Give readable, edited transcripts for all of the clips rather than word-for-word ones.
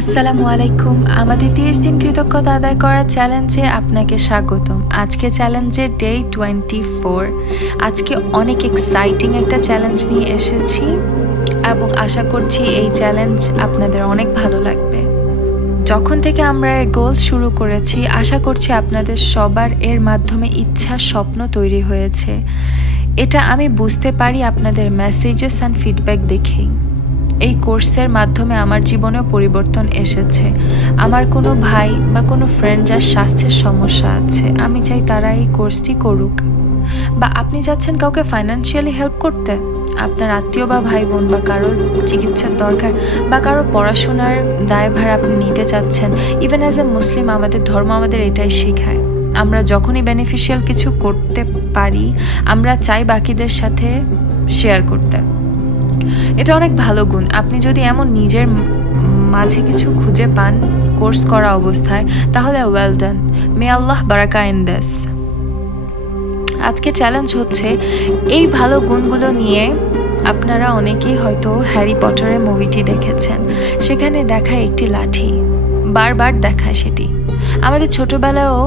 আসসালামু আলাইকুম। আমাদের 30 দিন কৃতজ্ঞতা আদায় করার চ্যালেঞ্জে আপনাকে স্বাগতম। আজকে চ্যালেঞ্জের ডে 24। আজকে অনেক এক্সাইটিং একটা চ্যালেঞ্জ নিয়ে এসেছি এবং আশা করছি এই চ্যালেঞ্জ আপনাদের অনেক ভালো লাগবে। যখন থেকে আমরা এই গোলস শুরু করেছি, আশা করছি আপনাদের সবার এর মাধ্যমে ইচ্ছা স্বপ্ন তৈরি হয়েছে। এটা আমি বুঝতে পারি আপনাদের মেসেজেস অ্যান্ড ফিডব্যাক দেখেই। এই কোর্সের মাধ্যমে আমার জীবনেও পরিবর্তন এসেছে। আমার কোনো ভাই বা কোনো ফ্রেন্ড যার স্বাস্থ্যের সমস্যা আছে, আমি চাই তারা এই কোর্সটি করুক। বা আপনি যাচ্ছেন কাউকে ফাইন্যান্সিয়ালি হেল্প করতে, আপনার আত্মীয় বা ভাই বোন বা কারো চিকিৎসার দরকার বা কারো পড়াশোনার দায়ভার আপনি নিতে চাচ্ছেন। ইভেন অ্যাজ এ মুসলিম আমাদের ধর্ম আমাদের এটাই শেখায়, আমরা যখনই বেনিফিশিয়াল কিছু করতে পারি আমরা চাই বাকিদের সাথে শেয়ার করতে। এটা অনেক ভালো গুণ। আপনি যদি এমন নিজের মাঝে কিছু খুঁজে পান কোর্স করা অবস্থায়, তাহলে ওয়েল ডান। মে আল্লাহ বারাকা ইন দিস। আজকে চ্যালেঞ্জ হচ্ছে এই ভালো গুণগুলো নিয়ে। আপনারা অনেকেই হয়তো হ্যারি পটারের মুভিটি দেখেছেন, সেখানে দেখায় একটি লাঠি, বারবার দেখায় সেটি। আমাদের ছোটবেলায়ও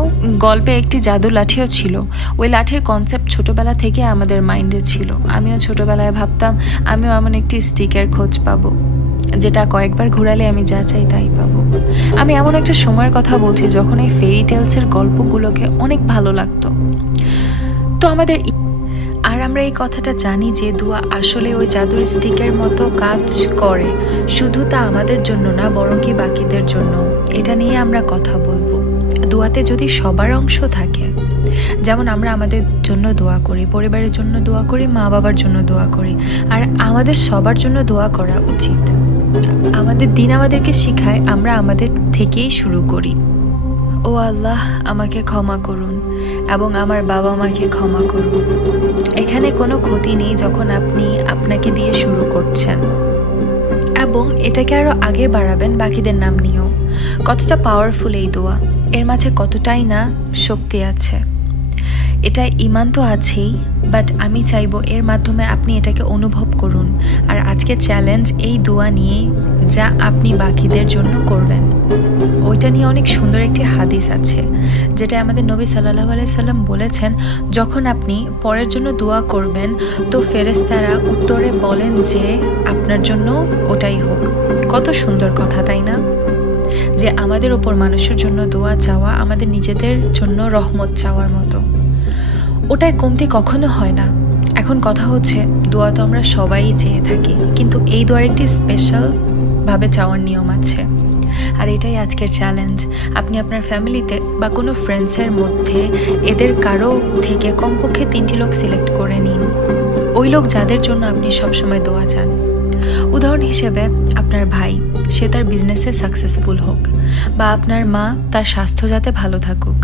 গল্পে একটি জাদু লাঠিও ছিল। ওই লাঠির কনসেপ্ট ছোটবেলা থেকে আমাদের মাইন্ডে ছিল। আমিও ছোটবেলায় ভাবতাম আমিও এমন একটি স্টিকের খোঁজ পাবো, যেটা কয়েকবার ঘোরালে আমি যা চাই তাই পাবো। আমি এমন একটা সময়ের কথা বলছি যখন এই ফেরি টেলসের গল্পগুলোকে অনেক ভালো লাগতো। তো আমাদের আর আমরা এই কথাটা জানি যে দোয়া আসলে ওই জাদুর স্টিকের মতো কাজ করে। শুধু তা আমাদের জন্য না, বরং কি বাকিদের জন্য। এটা নিয়ে আমরা কথা বলবো। দোয়াতে যদি সবার অংশ থাকে, যেমন আমরা আমাদের জন্য দোয়া করি, পরিবারের জন্য দোয়া করি, মা বাবার জন্য দোয়া করি, আর আমাদের সবার জন্য দোয়া করা উচিত। আমাদের দিন আমাদেরকে শিখায় আমরা আমাদের থেকেই শুরু করি। ও আল্লাহ, আমাকে ক্ষমা করুন এবং আমার বাবা মাকে ক্ষমা করুন। এখানে কোনো ক্ষতি নেই যখন আপনি আপনাকে দিয়ে শুরু করছেন, এবং এটাকে আরও আগে বাড়াবেন বাকিদের নাম নিয়েও। কতটা পাওয়ারফুল এই দোয়া, এর মাঝে কতটাই না শক্তি আছে। এটা ঈমান তো আছেই, বাট আমি চাইবো এর মাধ্যমে আপনি এটাকে অনুভব করুন। আর আজকে চ্যালেঞ্জ এই দোয়া নিয়েই, যা আপনি বাকিদের জন্য করবেন। ওইটা নিয়ে অনেক সুন্দর একটি হাদিস আছে, যেটা আমাদের নবী সাল্লাল্লাহু আলাইহি সাল্লাম বলেছেন, যখন আপনি পরের জন্য দোয়া করবেন তো ফেরেশতারা উত্তরে বলেন যে আপনার জন্য ওটাই হোক। কত সুন্দর কথা, তাই না? যে আমাদের ওপর মানুষের জন্য দোয়া চাওয়া আমাদের নিজেদের জন্য রহমত চাওয়ার মতো। ওটাই কমতি কখনো হয় না। এখন কথা হচ্ছে, দোয়া তো আমরা সবাই চেয়ে থাকি, কিন্তু এই দোয়ার একটি স্পেশাল ভাবে চাওয়ার নিয়ম আছে। আর এটাই আজকের চ্যালেঞ্জ। আপনি আপনার ফ্যামিলিতে বা কোনো ফ্রেন্ডসের মধ্যে এদের কারো থেকে কমপক্ষে 3টি লোক সিলেক্ট করে নিন, ওই লোক যাদের জন্য আপনি সবসময় দোয়া চান। উদাহরণ হিসেবে আপনার ভাই, সে তার বিজনেসে সাকসেসফুল হোক, বা আপনার মা, তার স্বাস্থ্য যাতে ভালো থাকুক,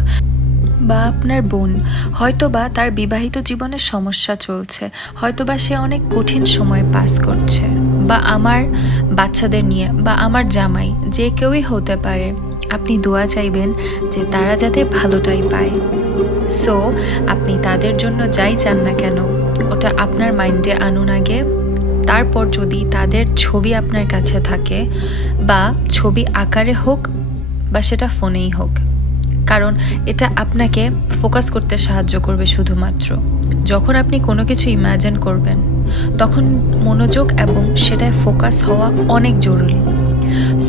বা আপনার বোন, হয়তোবা তার বিবাহিত জীবনের সমস্যা চলছে, হয়তোবা সে অনেক কঠিন সময় পাস করছে, বা আমার বাচ্চাদের নিয়ে, বা আমার জামাই, যে কেউই হতে পারে। আপনি দোয়া চাইবেন যে তারা যাতে ভালোটাই পায়। সো আপনি তাদের জন্য যাই চান না কেন, ওটা আপনার মাইন্ডে আনুন আগে। তারপর যদি তাদের ছবি আপনার কাছে থাকে, বা ছবি আকারে হোক বা সেটা ফোনেই হোক, কারণ এটা আপনাকে ফোকাস করতে সাহায্য করবে। শুধুমাত্র যখন আপনি কোনো কিছু ইমাজিন করবেন, তখন মনোযোগ এবং সেটায় ফোকাস হওয়া অনেক জরুরি।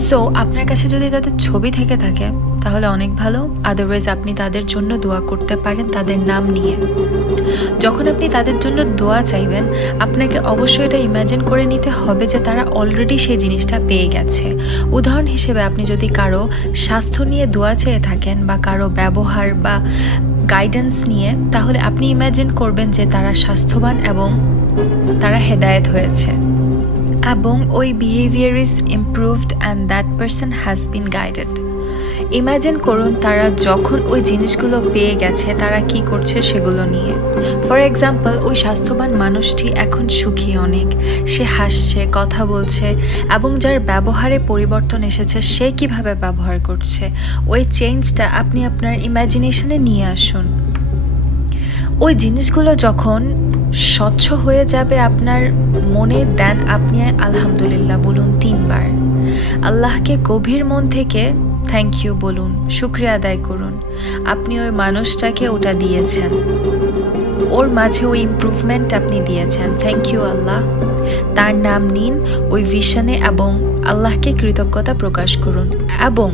সো আপনার কাছে যদি তাদের ছবি থেকে থাকে তাহলে অনেক ভালো। আদারওয়াইজ আপনি তাদের জন্য দোয়া করতে পারেন তাদের নাম নিয়ে। যখন আপনি তাদের জন্য দোয়া চাইবেন, আপনাকে অবশ্যই এটা ইমাজিন করে নিতে হবে যে তারা অলরেডি সেই জিনিসটা পেয়ে গেছে। উদাহরণ হিসেবে আপনি যদি কারো স্বাস্থ্য নিয়ে দোয়া চেয়ে থাকেন, বা কারো ব্যবহার বা গাইডেন্স নিয়ে, তাহলে আপনি ইমাজিন করবেন যে তারা স্বাস্থ্যবান এবং তারা হেদায়েত হয়েছে, এবং ওই behaviour is improved and that person has been guided. Imagine করুন তারা যখন ওই জিনিসগুলো পেয়ে গেছে তারা কি করছে সেগুলো নিয়ে। ফর এক্সাম্পল, ওই স্বাস্থ্যবান মানুষটি এখন সুখী অনেক, সে হাসছে, কথা বলছে, এবং যার ব্যবহারে পরিবর্তন এসেছে সে কিভাবে ব্যবহার করছে, ওই চেঞ্জটা আপনি আপনার ইমাজিনেশনে নিয়ে আসুন। ওই জিনিসগুলো যখন স্বচ্ছ হয়ে যাবে আপনার মনে, দেন আপনি আলহামদুলিল্লাহ বলুন 3 বার। আল্লাহকে গভীর মন থেকে থ্যাংক ইউ বলুন, শুকরিয়া আদায় করুন। আপনি ওই মানুষটাকে ওটা দিয়েছেন, ওর মাঝে ওই ইমপ্রুভমেন্ট আপনি দিয়েছেন। থ্যাংক ইউ আল্লাহ। তার নাম নিন ওই ভিশনে এবং আল্লাহকে কৃতজ্ঞতা প্রকাশ করুন। এবং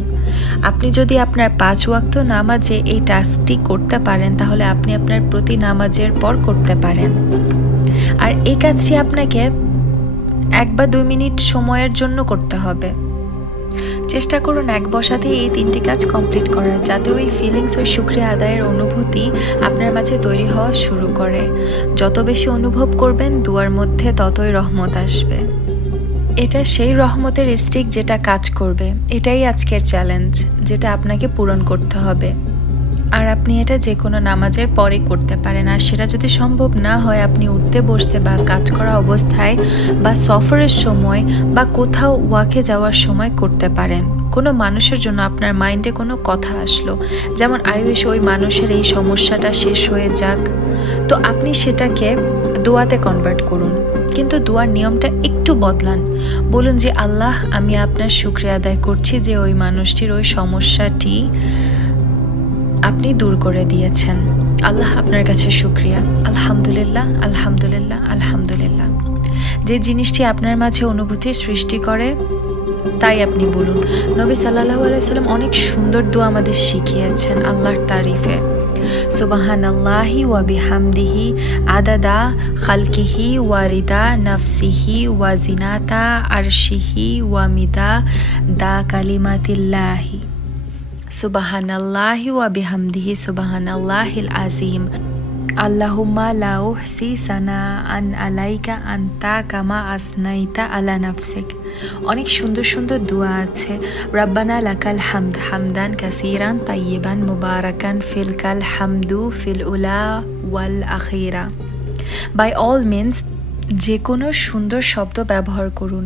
আপনি যদি আপনার 5 ওয়াক্ত নামাজে এই টাস্কটি করতে পারেন তাহলে আপনি আপনার প্রতি নামাজের পর করতে পারেন। আর এই কাজটি আপনাকে 1 বা 2 মিনিট সময়ের জন্য করতে হবে। চেষ্টা করুন এক বসাতে এই 3টি কাজ কমপ্লিট করার, যাতে ওই ফিলিংস, ওই শুকরিয়া আদায়ের অনুভূতি আপনার মাঝে তৈরি হওয়া শুরু করে। যত বেশি অনুভব করবেন দুয়ার মধ্যে ততই রহমত আসবে। এটা সেই রহমতের স্টিক যেটা কাজ করবে। এটাই আজকের চ্যালেঞ্জ, যেটা আপনাকে পূরণ করতে হবে। আর আপনি এটা যে কোনো নামাজের পরে করতে পারেন। আর সেটা যদি সম্ভব না হয়, আপনি উঠতে বসতে বা কাজ করা অবস্থায় বা সফরের সময় বা কোথাও ওয়াকে যাওয়ার সময় করতে পারেন। কোনো মানুষের জন্য আপনার মাইন্ডে কোনো কথা আসলো, যেমন আইউইশ ওই মানুষের এই সমস্যাটা শেষ হয়ে যাক, তো আপনি সেটাকে দোয়াতে কনভার্ট করুন। কিন্তু দোয়ার নিয়মটা একটু বদলান। বলুন যে আল্লাহ, আমি আপনার শুকরিয়া আদায় করছি যে ওই মানুষটির ওই সমস্যাটি আপনি দূর করে দিয়েছেন। আল্লাহ, আপনার কাছে শুকরিয়া। আলহামদুলিল্লাহ, আলহামদুলিল্লাহ, আলহামদুলিল্লাহ। যে জিনিসটি আপনার মাঝে অনুভূতির সৃষ্টি করে তাই আপনি বলুন। নবী সাল্লাল্লাহু আলাইহি সাল্লাম অনেক সুন্দর দোয়া আমাদের শিখিয়েছেন আল্লাহর তারিফে। সুবহানাল্লাহি ওয়া বিহামদিহি আদাদা খালকিহি ওয়া রিদা নাফসিহি ওয়া জিনাতা আরশিহি ওয়া মিদা দা কালিমাতিল্লাহি। সুবহানাল্লাহি ওয়া বিহামদিহি সুবহানাল্লাহিল আযীম। আল্লাহুম্মা লা উহসি সানাআন আলাইকা আনতা কামা আসনাইতা আলা নাফসিক। অনেক সুন্দর সুন্দর দোয়া আছে। রাব্বানা লাকাল হামদ হামদান কাসীরান তাইয়িবান মুবারাকান ফিল কাল হামদু feel Ola wall আখিরা। By all means যে কোনো সুন্দর শব্দ ব্যবহার করুন।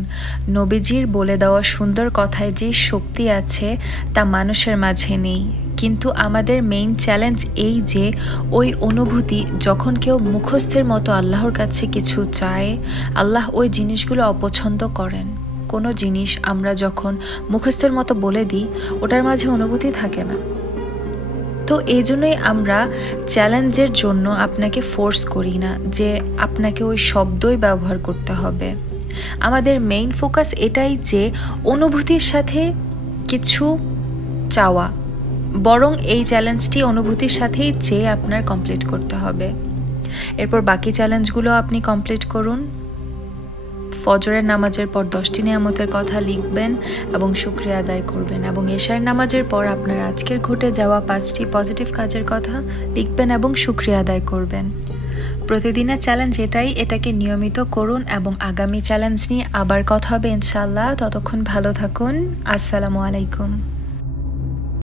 নবীজির বলে দেওয়া সুন্দর কথায় যে শক্তি আছে তা মানুষের মাঝে নেই। কিন্তু আমাদের মেইন চ্যালেঞ্জ এই যে ওই অনুভূতি, যখন কেউ মুখস্থের মতো আল্লাহর কাছে কিছু চায়, আল্লাহ ওই জিনিসগুলো অপছন্দ করেন। কোনো জিনিস আমরা যখন মুখস্থের মতো বলে দিই, ওটার মাঝে অনুভূতি থাকে না। তো এই জন্যই আমরা চ্যালেঞ্জের জন্য আপনাকে ফোর্স করি না যে আপনাকে ওই শব্দই ব্যবহার করতে হবে। আমাদের মেইন ফোকাস এটাই যে অনুভূতির সাথে কিছু চাওয়া, বরং এই চ্যালেঞ্জটি অনুভূতির সাথেই চেয়ে আপনার কমপ্লিট করতে হবে। এরপর বাকি চ্যালেঞ্জগুলো আপনি কমপ্লিট করুন। ফজরের নামাজের পর 10টি নিয়ামতের কথা লিখবেন এবং শুকরিয়া আদায় করবেন, এবং এশার নামাজের পর আপনার আজকের ঘটে যাওয়া 5টি পজিটিভ কাজের কথা লিখবেন এবং শুকরিয়া আদায় করবেন। প্রতিদিনের চ্যালেঞ্জ এটাই, এটাকে নিয়মিত করুন এবং আগামী চ্যালেঞ্জ নিয়ে আবার কথা হবে ইনশাআল্লাহ। ততক্ষণ ভালো থাকুন। আসসালামু আলাইকুম।